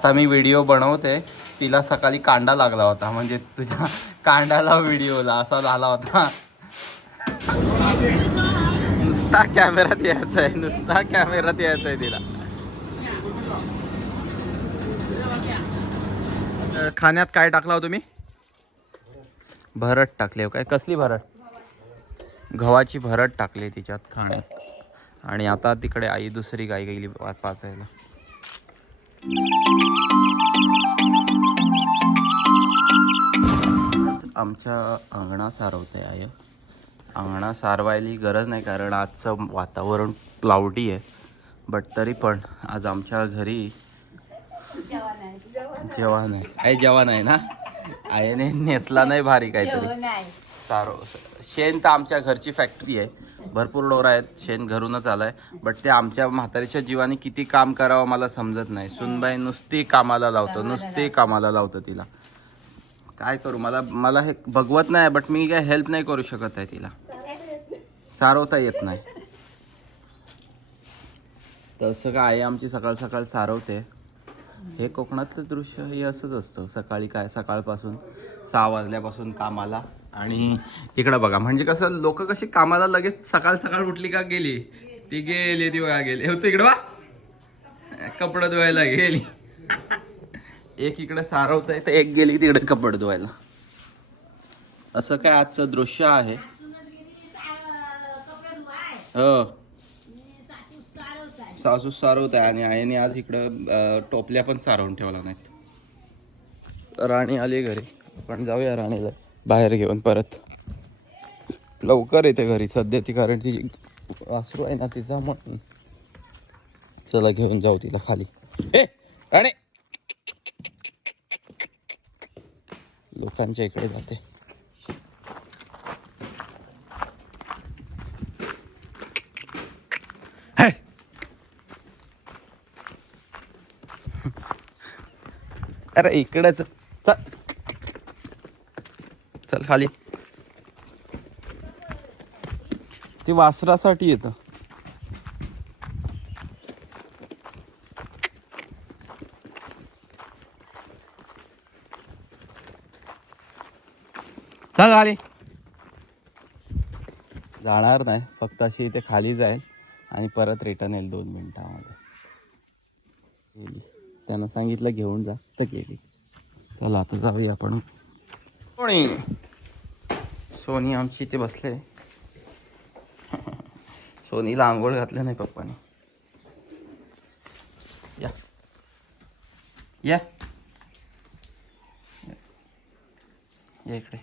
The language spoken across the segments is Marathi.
आता मी व्हिडिओ बनवते. तिला सकाळी कांडा लागला होता. म्हणजे तुझ्या कांडाला व्हिडिओला असा झाला होता. नुसता कॅमेरात यायचा आहे नुसता कॅमेरात यायचा आहे तिला खाण्यात काय टाकला हो तुम्ही? भरट टाकले हो काय? कसली भरट गव्हाची भरट टाकली तिच्यात खाण्यात. आणि आता तिकडे आई दुसरी गाई गेली पाचायला आमच्या अंगणा सारवते आहे अंगणा सारवायली गरज नाही कारण आजचं वातावरण क्लाउडी आहे. बट तरी पण आज आमच्या घरी जेवण आहे. आई जेवण आहे ना? आईने नेसला नाही भारी काहीतरी. सारो शेण तर आमच्या घरची फॅक्टरी आहे. भरपूर डोर आहेत. शेण घरूनच आलाय. बट ते आमच्या म्हातारीच्या जीवाने किती काम करावं मला समजत नाही. सुनबाई नुसती कामाला लावतो. नुसती कामाला लावतो तिला. काय करू? मला मला हे बघवत नाही बट मी काय हेल्प नाही करू शकत आहे तिला. सारवता येत नाही. तसं काय आई आमची सकाळ सकाळ सारवते. हे कोकणातलं दृश्य हे असंच असतं. सकाळी काय? सकाळपासून सहा वाजल्यापासून कामाला. आणि इकडं बघा म्हणजे कसं लोक कशी कामाला लगेच सकाळ सकाळ उठली का गेली? ती गेली ती बघा गेली. होतं इकडं बा कपडे धुवायला गेली. एक इकडं सारवत आहे तर एक गेली तिकडे कपड धुवायला. असं काय आजचं दृश्य आहे? हो. सासू सारवत आहे आणि आईने आज इकडं टोपल्या पण सारवून ठेवला नाहीत. राणी आली घरी. आपण जाऊया राणीला. बाहेर घेऊन परत. लवकर येते घरी सध्या ती कारण ती वासरू आहे ना तिचा म्हणून. चला घेऊन जाऊ तिला खाली. ए राणे! लोकांच्या इकडे जाते. अरे इकडेच. खाली. ती वासरासाठी येतं. चल खाली. जाणार नाही. फक्त अशी इथे खाली जाईल आणि परत रिटर्न येईल दोन मिनिटामध्ये. त्यानं सांगितलं घेऊन जा. तर गेली. चला आता जाऊया आपण. कोणी? सोनी आमची इथे बसले. सोनीला आंघोळ घातलं नाही पप्पाने. या. या. या इकडे.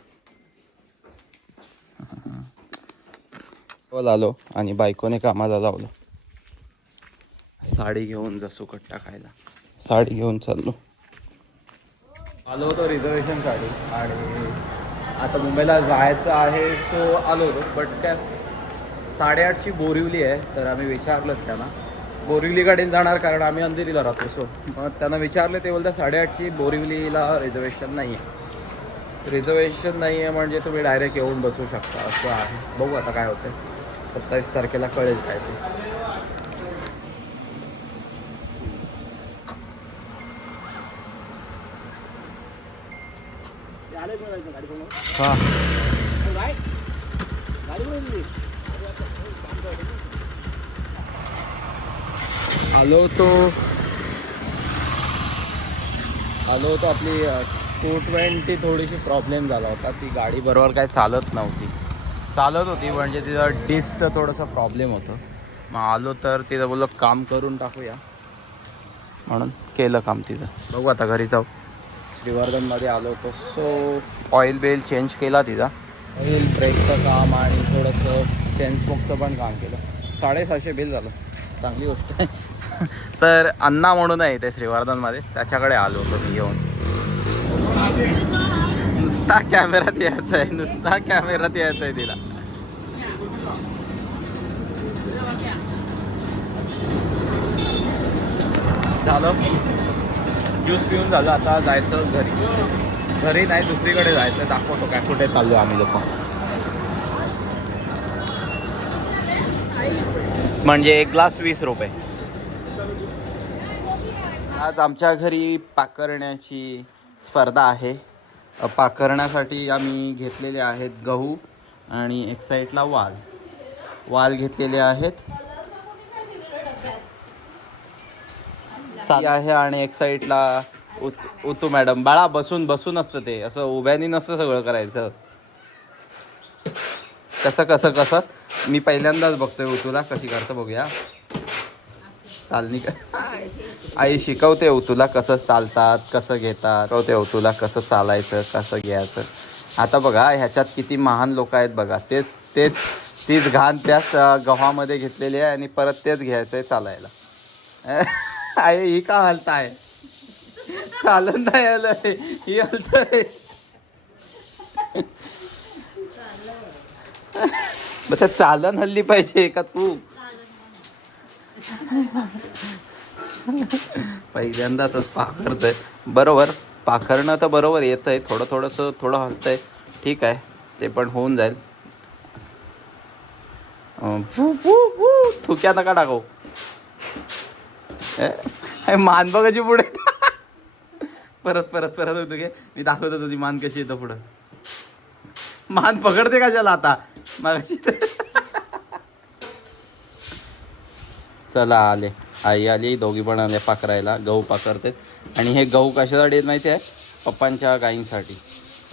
आलो आणि बायकोने कामाला लावलं. साडी घेऊन जा सुकट टाकायला साडी घेऊन चाललो. आलो होतो रिझर्वेशनसाठी आणि आता मुंबईला जायचं आहे सो आलो होतो बट काय साडेआठची बोरिवली आहे तर आम्ही विचारलं त्यांना. बोरिवलीकडे जाणार कारण आम्ही अंधेरीला राहतो सो मग त्यांना विचारलं ते बोलतात साडेआठची बोरिवलीला रिझर्वेशन नाही आहे रिझर्वेशन नाही आहे म्हणजे तुम्ही डायरेक्ट येऊन बसू शकता असं आहे. बघू आता काय होतं सत्तावीस तारखेला कळेल काय ते हां. आलो होतो. आलो होतो आपली टू ट्वेंटी थोडीशी प्रॉब्लेम झाला होता. ती गाडी बरोबर काय चालत नव्हती. चालत होती म्हणजे तिथं डिस्कचं थोडंसं प्रॉब्लेम होतं. मग आलो तर तिथं बोललो काम करून टाकूया. म्हणून केलं काम तिथं. बघू आता घरी जाऊ. श्रीवर्धनमध्ये आलो होतो. सो ऑइल बेल चेंज केला तिचा. ऑइल ब्रेकचं काम आणि थोडंसं चेन स्मोकचं पण काम केलं. साडेसहाशे बिल झालं. चांगली गोष्ट आहे. तर अण्णा म्हणून आहे ते श्रीवर्धनमध्ये. त्याच्याकडे आलो होतो मी घेऊन नुसता कॅमेरात यायचा आहे. नुसता कॅमेरात यायचा आहे तिला. झालं? ज्यूस पिऊन झालं आता जायचं घरी. घरी नाही दुसरीकडे जायचं. दाखवतो काय कुठे चाललो आम्ही लोक. म्हणजे एक ग्लास वीस रुपये. आज आमच्या घरी पाकरण्याची स्पर्धा आहे. पाकरण्यासाठी आम्ही घेतलेले आहेत गहू आणि एक साईडला वाल. वाल घेतलेले आहेत. ती आहे आणि एक साईडला उत उतू मॅडम. बाळा बसून बसून असतं ते. असं उभ्यानी नसतं सगळं करायचं. कसं कसं कसं? मी पहिल्यांदाच बघतोय उतूला. कशी करतं बघूया. चालणी का आई शिकवते उतूला कसं चालतात कसं घेतात. शिकवते उतूला कसं चालायचं कसं घ्यायचं. आता बघा ह्याच्यात किती महान लोक आहेत बघा. तेच तेच तीच घाण त्याच गव्हामध्ये घेतलेली आहे आणि परत तेच घ्यायचं आहे चालायला अरे ही का हलताय? चालत नाही आलं ही हलतय. मग चालन हल्ली पाहिजे का तू? पहिल्यांदाच पाखरतंय बरोबर पाखरणं तर बरोबर येत आहे थोडं थोडंसं थोडं हलतंय. ठीक आहे ते पण होऊन जाईल. थुक्या नका टाकू. मान बघायची पुढे. परत परत परत होतो घे मी दाखवतो तुझी मान कशी येतं पुढं. मान पकडते कशाला आता? मगाशी चला आले. आई आली दोघी पण आले पाकरायला गहू पाकरते आणि हे गहू कशासाठी आहेत माहिती आहे? पप्पांच्या गायींसाठी.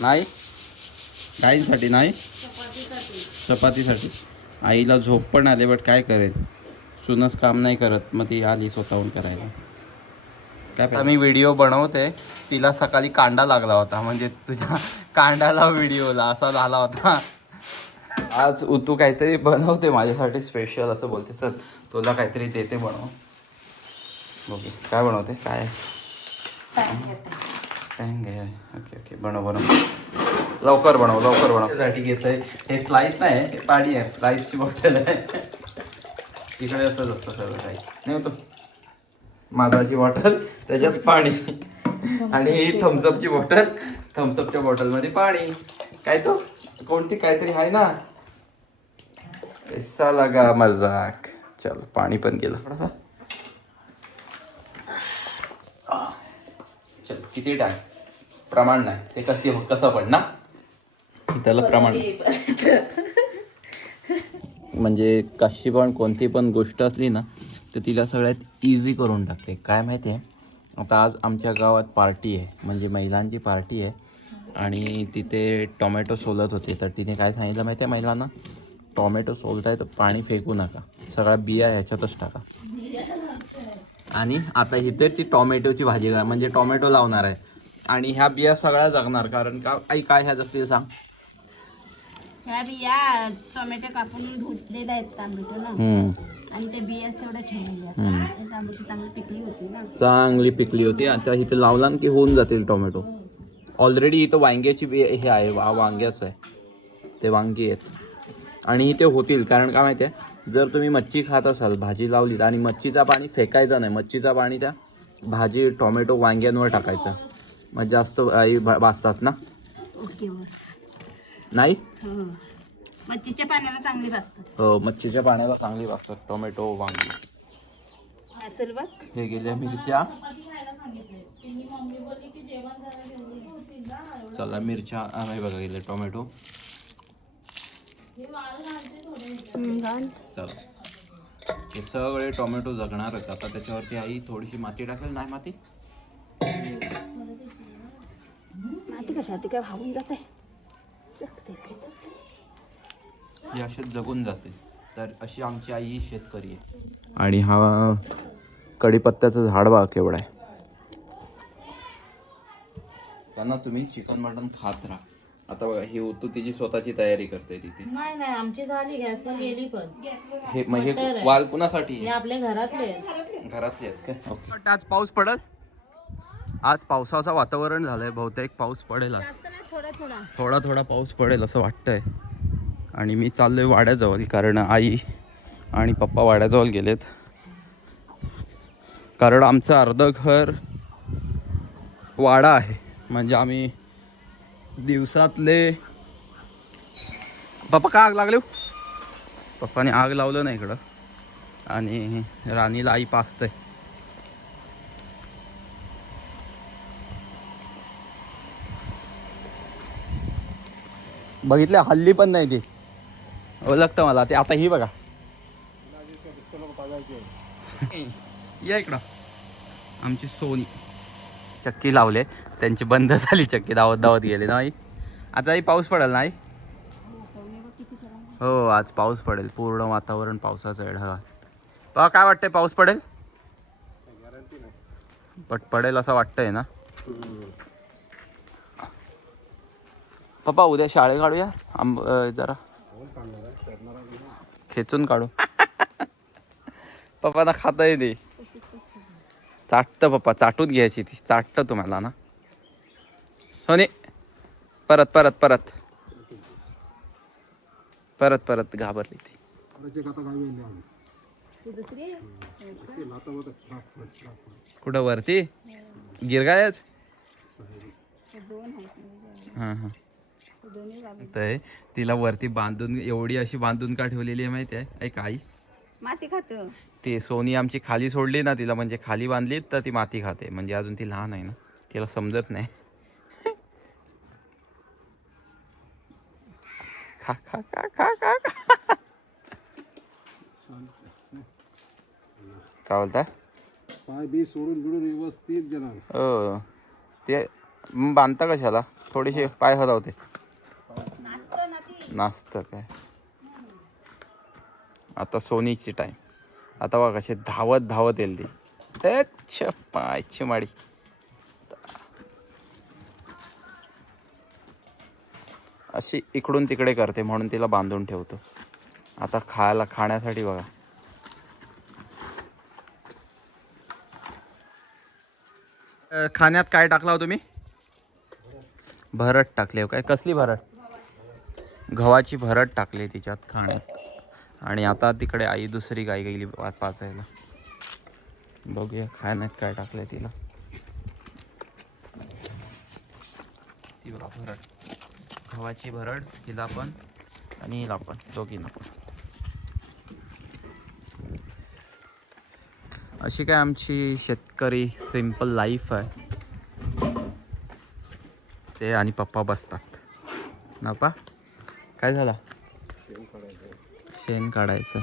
नाही? गायींसाठी नाही? चपातीसाठी. आईला झोप पण आले बट काय करेल? सुनस काम नाही करत मग ती आली स्वतःहून करायला. काय आता मी व्हिडिओ बनवते तिला सकाळी कांदा लागला होता म्हणजे तुझ्या कांडाला व्हिडिओला असा झाला होता. आज उतू काहीतरी बनवते माझ्यासाठी स्पेशल असं बोलते चल तुला काहीतरी देते बनव बघू काय बनवते काय? ओके ओके बनव बनव. लवकर बनव लवकर बनव. त्यासाठी घेत आहे हे स्लाईस नाही हे पाणी आहे. स्लाईसची बॉटल आहे. इकडे असंच असतं सगळं काही. नाही होतो. माझाची बॉटल त्याच्यात पाणी. आणि ही थम्सअपची बॉटल थम्सअपच्या बॉटलमध्ये पाणी. काय तो? कोणती काहीतरी आहे ना? ऐसा लगा मजाक. चल पाणी पण गेलं थोडासा. चल किती टाक? प्रमाण नाही. ते कधी कसं पण ना? त्याला प्रमाण. म्हणजे कशी पण कोणती पण गोष्ट असली ना तर तिला सगळ्यात इझी करून टाकते. काय माहिती आहे? आता आज आमच्या गावात पार्टी आहे. म्हणजे महिलांची पार्टी आहे. आणि तिथे टोमॅटो सोलत होते. तर तिने काय सांगितलं माहिती आहे महिलांना? टोमॅटो सोलताय तर पाणी फेकू नका. सगळ्या बिया ह्याच्यातच टाका. आणि आता इथे ती टोमॅटोची भाजी म्हणजे टोमॅटो लावणार आहे. आणि ह्या बिया सगळ्या जगणार. कारण का आई काय ह्या जगतील सांग? ह्या बिया टोमॅटो कापून धुतलेल्या आहेत तांबूट ना. हम्म. आणि ते बियाच तेवढ्या ठेवलेल्या हम्म. ते तांबूट चांगली पिकली होती ना. चांगली पिकली होती आता इथे लावला ना की होऊन जातील टोमॅटो. ऑलरेडी इथं वांग्याची बी हे आहे वा वांग्याचं आहे. ते वांगी आहेत. आणि इथे होतील कारण काय माहिती आहे? जर तुम्ही मच्छी खात असाल भाजी लावलीत आणि मच्छीचा पाणी फेकायचं नाही मच्छीचा पाणी त्या भाजी टोमॅटो वांग्यांवर टाकायचं. मग जास्त आई भा- भाजतात ना? ओके बस. नाही? हो. मच्छीच्या पाण्याला चांगली भाजतात. हो मच्छीच्या पाण्याला चांगली भाजतात. टोमॅटो वांगी. असेल बघ हे गेल्या मिरच्या. चला मिरच्या आम्ही बघा गेले टोमॅटो. चला. हे सगळे टोमॅटो जगणारच. आता त्याच्यावरती आई थोडीशी माती टाकेल. नाही माती? माती कशा ती काय वाहून जाते. ही असे जगून जाते. तर अशी आमची आई ही शेतकरी आहे. आणि हा कढीपत्त्याचं झाड बघा केवढा आहे. त्यांना तुम्ही चिकन मटन खात राहा. आता बघा ही उतू तिची स्वतःची तयारी करते तिथे नाही नाही आमची झाली गॅसवर गेली पण. हे म्हणजे वाल कुणासाठी हे आपल्या घरातले आहेत. घरातले आहेत काय ओके. आज पाऊस पडल? आज पावसाचं वातावरण झालंय बहुतेक पाऊस पडेल आज थोडा थोडा. थोडा थोडा पाऊस पडेल असं वाटतंय. आणि मी चाललो आहे वाड्याजवळ कारण आई आणि पप्पा वाड्याजवळ गेलेत. कारण आमचं अर्धं घर वाडा आहे. म्हणजे आम्ही दिवसातले पप्पा का आग लागले? पप्पाने आग लावलं नाही इकडं. आणि राणीला आई पाचते बघितलं हल्ली पण नाही ती. ओळखतं मला ते. आता ही बघा. या इकडं. आमची सोनी. चक्की लावले. त्यांची बंद झाली चक्की. धावत धावत गेले नाही आता ही पाऊस पडेल नाही हो आज पाऊस पडेल. पूर्ण वातावरण पावसाचं आहे ढगाळ. बघा काय वाटतंय? पाऊस पडेल? पण पडेल असं वाटतंय ना? पप्पा उद्या शाळे काढूया? आंब जरा. खेचून काढू. पप्पा ना खाता येते चाटतं पप्पा चाटून घ्यायची ती. चाटतं तुम्हाला ना. सोनी परत परत परत. परत परत घाबरली ती. कुठं वरती? गिरगायच? हां हां. तर तिला वरती बांधून एवढी अशी बांधून का ठेवलेली आहे माहिती आहे? ऐक आई. माती खातो. ती सोनी आमची खाली सोडली ना तिला म्हणजे खाली बांधली तर ती माती खाते. म्हणजे अजून ती लहान आहे ना. तिला समजत नाही. खा खा खा खा खा खा. काय बोलता? पाय बी सोडून बिडून व्यवस्थित देणार हो. ते मग बांधता कशाला? थोडीशी पाय हलवते. नाचतं काय? आता सोनीची टाईम आता बघा कसे धावत धावत येईल ती. तेच पायची माडी अशी इकडून तिकडे करते म्हणून तिला बांधून ठेवतो. आता खायला खाण्यासाठी बघा. खाण्यात काय टाकला हो तुम्ही? भरट टाकले हो काय? कसली भरट गव्हाची भरट टाकली तिच्यात खाण्यात. आणि आता तिकडे आई दुसरी गाय गेली पाचायला. बघूया खाण्यात काय टाकले तिला. ती बघा भरट गव्हाची भरड हिला पण आणि हिला पण दोघींना पण. अशी काय आमची शेतकरी सिंपल लाईफ आहे. ते आणि पप्पा बसतात. नपा काय झाला? शेण काढायचं.